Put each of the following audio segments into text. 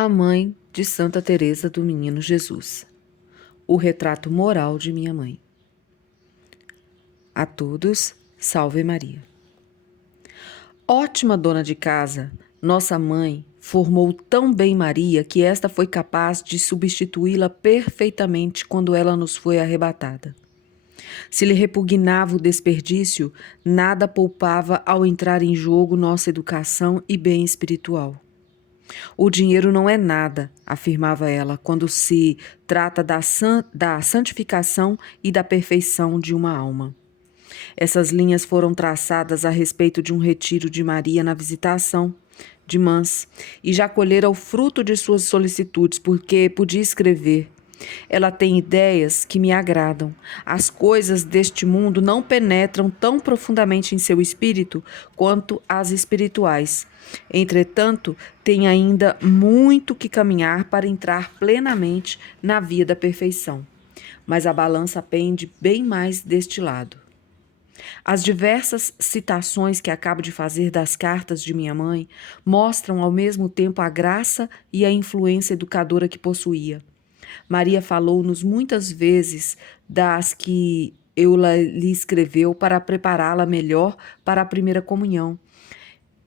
A mãe de Santa Teresa do Menino Jesus. O retrato moral de minha mãe. A todos, salve Maria. Ótima dona de casa, nossa mãe formou tão bem Maria que esta foi capaz de substituí-la perfeitamente quando ela nos foi arrebatada. Se lhe repugnava o desperdício, nada poupava ao entrar em jogo nossa educação e bem espiritual. O dinheiro não é nada, afirmava ela, quando se trata da santificação e da perfeição de uma alma. Essas linhas foram traçadas a respeito de um retiro de Maria na Visitação de Mans, e já colhera o fruto de suas solicitudes, porque podia escrever: ela tem ideias que me agradam. As coisas deste mundo não penetram tão profundamente em seu espírito quanto as espirituais. Entretanto, tem ainda muito que caminhar para entrar plenamente na via da perfeição. Mas a balança pende bem mais deste lado. As diversas citações que acabo de fazer das cartas de minha mãe mostram ao mesmo tempo a graça e a influência educadora que possuía. Maria falou-nos muitas vezes das que lhe escreveu para prepará-la melhor para a primeira comunhão,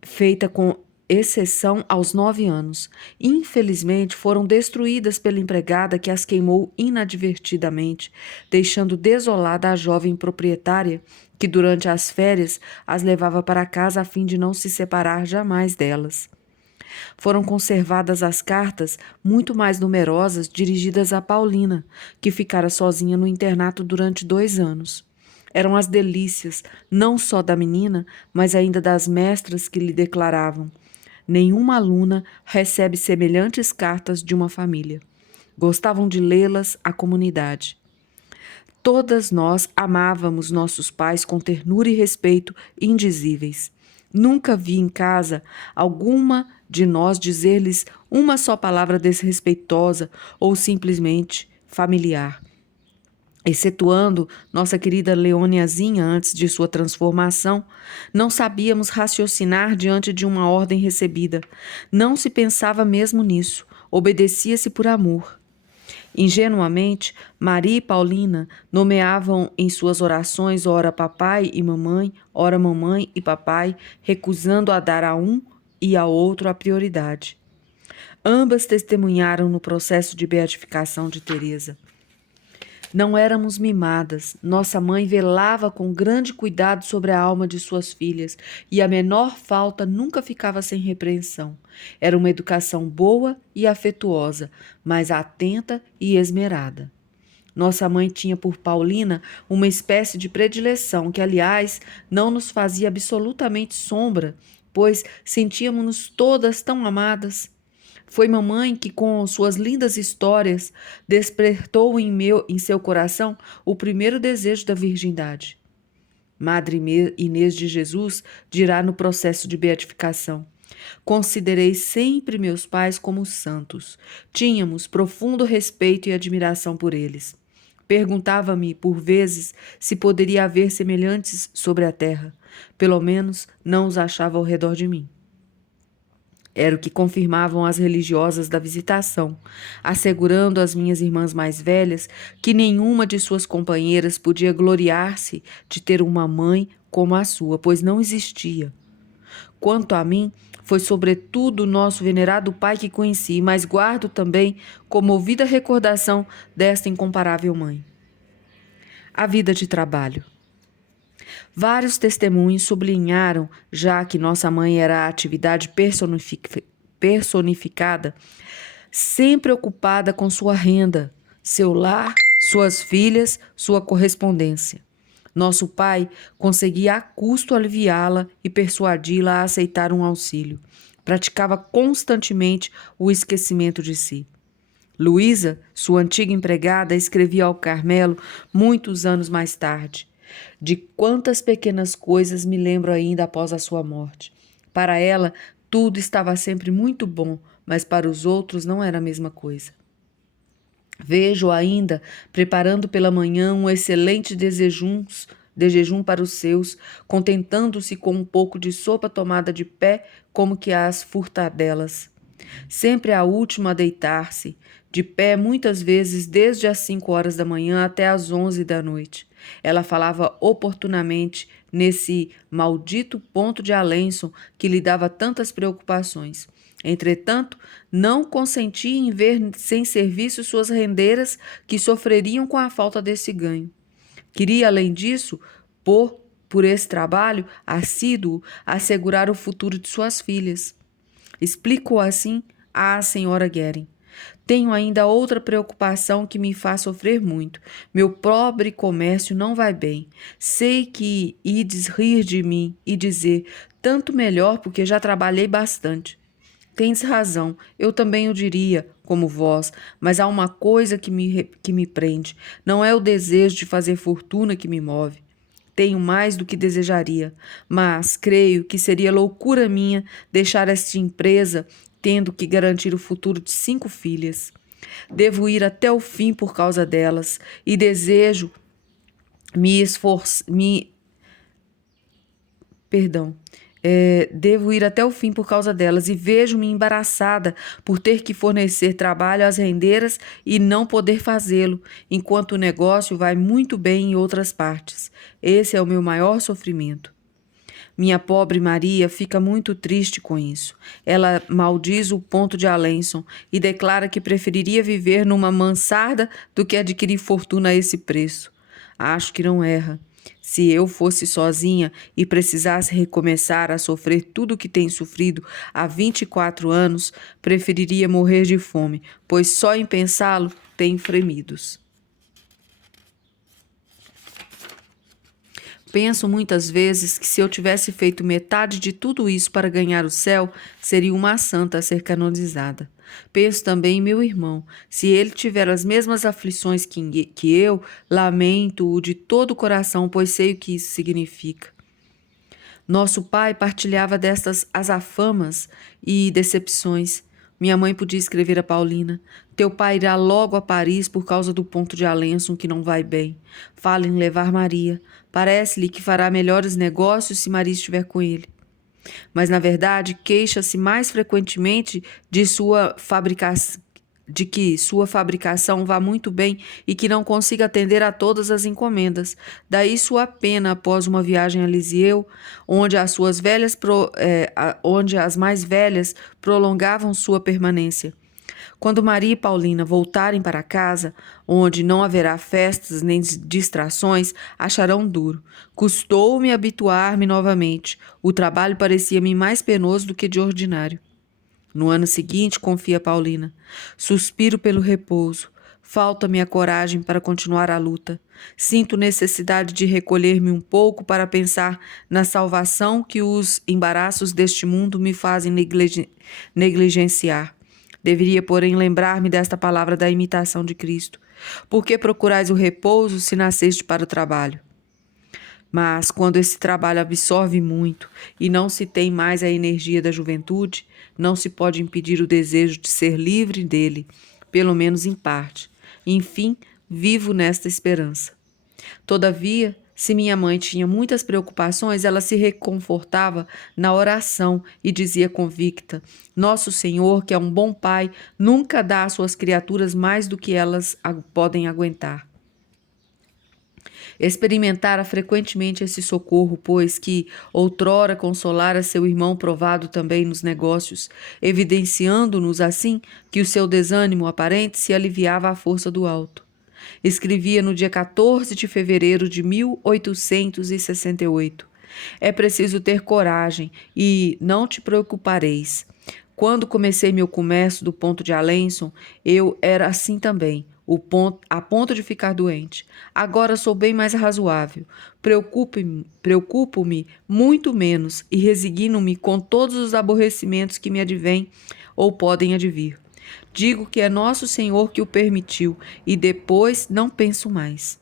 feita com exceção aos 9 anos. Infelizmente, foram destruídas pela empregada que as queimou inadvertidamente, deixando desolada a jovem proprietária que durante as férias as levava para casa a fim de não se separar jamais delas. Foram conservadas as cartas, muito mais numerosas, dirigidas a Paulina, que ficara sozinha no internato durante 2 anos. Eram as delícias, não só da menina, mas ainda das mestras que lhe declaravam: nenhuma aluna recebe semelhantes cartas de uma família. Gostavam de lê-las à comunidade. Todas nós amávamos nossos pais com ternura e respeito indizíveis. Nunca vi em casa alguma de nós dizer-lhes uma só palavra desrespeitosa ou simplesmente familiar. Excetuando nossa querida Leoniazinha antes de sua transformação, não sabíamos raciocinar diante de uma ordem recebida. Não se pensava mesmo nisso, obedecia-se por amor. Ingenuamente, Maria e Paulina nomeavam em suas orações ora papai e mamãe, ora mamãe e papai, recusando a dar a um e ao outro a prioridade. Ambas testemunharam no processo de beatificação de Teresa. Não éramos mimadas. Nossa mãe velava com grande cuidado sobre a alma de suas filhas e a menor falta nunca ficava sem repreensão. Era uma educação boa e afetuosa, mas atenta e esmerada. Nossa mãe tinha por Paulina uma espécie de predileção que, aliás, não nos fazia absolutamente sombra, pois sentíamos-nos todas tão amadas. Foi mamãe que, com suas lindas histórias, despertou em seu coração o primeiro desejo da virgindade. Madre Inês de Jesus dirá no processo de beatificação: considerei sempre meus pais como santos. Tínhamos profundo respeito e admiração por eles. Perguntava-me, por vezes, se poderia haver semelhantes sobre a terra. Pelo menos não os achava ao redor de mim. Era o que confirmavam as religiosas da Visitação, assegurando às minhas irmãs mais velhas que nenhuma de suas companheiras podia gloriar-se de ter uma mãe como a sua, pois não existia. Quanto a mim, foi sobretudo o nosso venerado pai que conheci, mas guardo também comovida recordação desta incomparável mãe. A vida de trabalho. Vários testemunhos sublinharam, já que nossa mãe era a atividade personificada, sempre ocupada com sua renda, seu lar, suas filhas, sua correspondência. Nosso pai conseguia a custo aliviá-la e persuadi-la a aceitar um auxílio. Praticava constantemente o esquecimento de si. Luísa, sua antiga empregada, escrevia ao Carmelo muitos anos mais tarde: de quantas pequenas coisas me lembro ainda após a sua morte. Para ela, tudo estava sempre muito bom, mas para os outros não era a mesma coisa. Vejo ainda preparando pela manhã um excelente de jejum para os seus, contentando-se com um pouco de sopa tomada de pé, como que às furtadelas. Sempre a última a deitar-se, de pé muitas vezes desde as 5 horas da manhã até as 11 da noite. Ela falava oportunamente nesse maldito ponto de Alençon que lhe dava tantas preocupações. Entretanto, não consentia em ver sem serviço suas rendeiras que sofreriam com a falta desse ganho. Queria, além disso, por esse trabalho assíduo, assegurar o futuro de suas filhas. Explico assim à senhora Guerin. Tenho ainda outra preocupação que me faz sofrer muito. Meu pobre comércio não vai bem. Sei que ides rir de mim e dizer, tanto melhor porque já trabalhei bastante. Tens razão, eu também o diria, como vós, mas há uma coisa que me prende. Não é o desejo de fazer fortuna que me move. Tenho mais do que desejaria, mas creio que seria loucura minha deixar esta empresa tendo que garantir o futuro de 5 filhas. Devo ir até o fim por causa delas e desejo me esforçar, perdão, devo ir até o fim por causa delas e vejo-me embaraçada por ter que fornecer trabalho às rendeiras e não poder fazê-lo, enquanto o negócio vai muito bem em outras partes. Esse é o meu maior sofrimento. Minha pobre Maria fica muito triste com isso. Ela maldiz o ponto de Alençon e declara que preferiria viver numa mansarda do que adquirir fortuna a esse preço. Acho que não erra. Se eu fosse sozinha e precisasse recomeçar a sofrer tudo o que tem sofrido há 24 anos, preferiria morrer de fome, pois só em pensá-lo tenho fremidos. Penso muitas vezes que se eu tivesse feito metade de tudo isso para ganhar o céu, seria uma santa a ser canonizada. Penso também em meu irmão. Se ele tiver as mesmas aflições que eu, lamento-o de todo o coração, pois sei o que isso significa. Nosso pai partilhava destas azafamas e decepções. Minha mãe podia escrever a Paulina: teu pai irá logo a Paris por causa do ponto de Alençon que não vai bem. Fala em levar Maria. Parece-lhe que fará melhores negócios se Maria estiver com ele. Mas, na verdade, queixa-se mais frequentemente de que sua fabricação vá muito bem e que não consiga atender a todas as encomendas. Daí sua pena após uma viagem a Lisieux, onde as mais velhas prolongavam sua permanência. Quando Maria e Paulina voltarem para casa, onde não haverá festas nem distrações, acharão duro. Custou-me habituar-me novamente. O trabalho parecia-me mais penoso do que de ordinário. No ano seguinte, confia Paulina, suspiro pelo repouso. Falta-me a coragem para continuar a luta. Sinto necessidade de recolher-me um pouco para pensar na salvação que os embaraços deste mundo me fazem negligenciar. Deveria, porém, lembrar-me desta palavra da imitação de Cristo. Por que procurais o repouso se nasceste para o trabalho? Mas, quando esse trabalho absorve muito e não se tem mais a energia da juventude, não se pode impedir o desejo de ser livre dele, pelo menos em parte. Enfim, vivo nesta esperança. Todavia, se minha mãe tinha muitas preocupações, ela se reconfortava na oração e dizia convicta: Nosso Senhor, que é um bom pai, nunca dá às suas criaturas mais do que elas podem aguentar. Experimentara frequentemente esse socorro, pois que outrora consolara seu irmão provado também nos negócios, evidenciando-nos assim que o seu desânimo aparente se aliviava à força do alto. Escrevia no dia 14 de fevereiro de 1868. É preciso ter coragem e não te preocupareis. Quando comecei meu comércio do ponto de Alençon, eu era assim também, a ponto de ficar doente. Agora sou bem mais razoável. Preocupo-me muito menos e resigno-me com todos os aborrecimentos que me advêm ou podem advir. Digo que é nosso Senhor que o permitiu e depois não penso mais.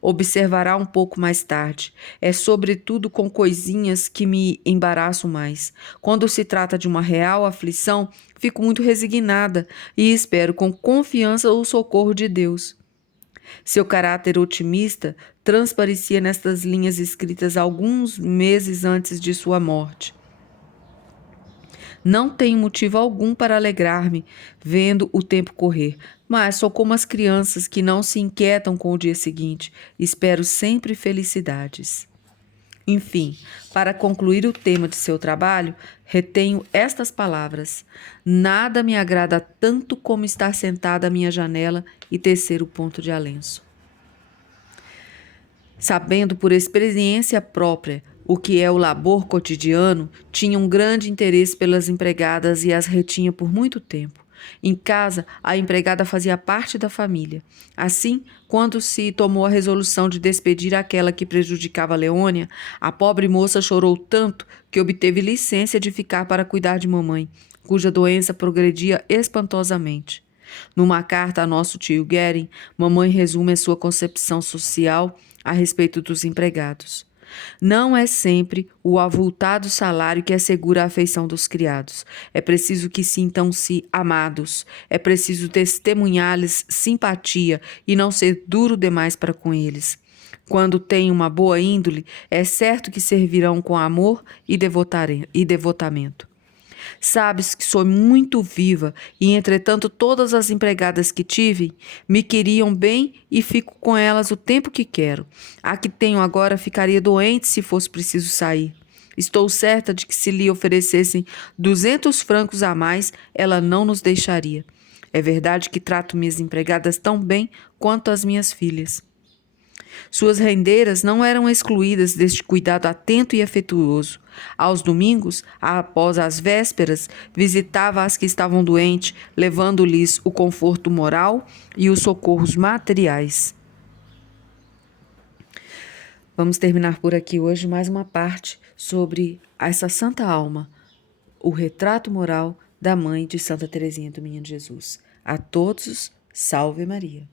Observará um pouco mais tarde. É sobretudo com coisinhas que me embaraço mais. Quando se trata de uma real aflição, fico muito resignada e espero com confiança o socorro de Deus. Seu caráter otimista transparecia nestas linhas escritas alguns meses antes de sua morte. Não tenho motivo algum para alegrar-me vendo o tempo correr, mas sou como as crianças que não se inquietam com o dia seguinte. Espero sempre felicidades. Enfim, para concluir o tema de seu trabalho, retenho estas palavras: nada me agrada tanto como estar sentada à minha janela e tecer o ponto de alenço. Sabendo por experiência própria o que é o labor cotidiano, tinha um grande interesse pelas empregadas e as retinha por muito tempo. Em casa, a empregada fazia parte da família. Assim, quando se tomou a resolução de despedir aquela que prejudicava Leônia, a pobre moça chorou tanto que obteve licença de ficar para cuidar de mamãe, cuja doença progredia espantosamente. Numa carta a nosso tio Guerin, mamãe resume a sua concepção social a respeito dos empregados. Não é sempre o avultado salário que assegura a afeição dos criados. É preciso que sintam-se amados. É preciso testemunhar-lhes simpatia e não ser duro demais para com eles. Quando têm uma boa índole, é certo que servirão com amor e devotamento. Sabes que sou muito viva e, entretanto, todas as empregadas que tive me queriam bem e fico com elas o tempo que quero. A que tenho agora ficaria doente se fosse preciso sair. Estou certa de que se lhe oferecessem 200 francos a mais, ela não nos deixaria. É verdade que trato minhas empregadas tão bem quanto as minhas filhas. Suas rendeiras não eram excluídas deste cuidado atento e afetuoso. Aos domingos, após as vésperas, visitava as que estavam doentes, levando-lhes o conforto moral e os socorros materiais. Vamos terminar por aqui hoje mais uma parte sobre essa santa alma, o retrato moral da mãe de Santa Teresinha do Menino Jesus. A todos, salve Maria.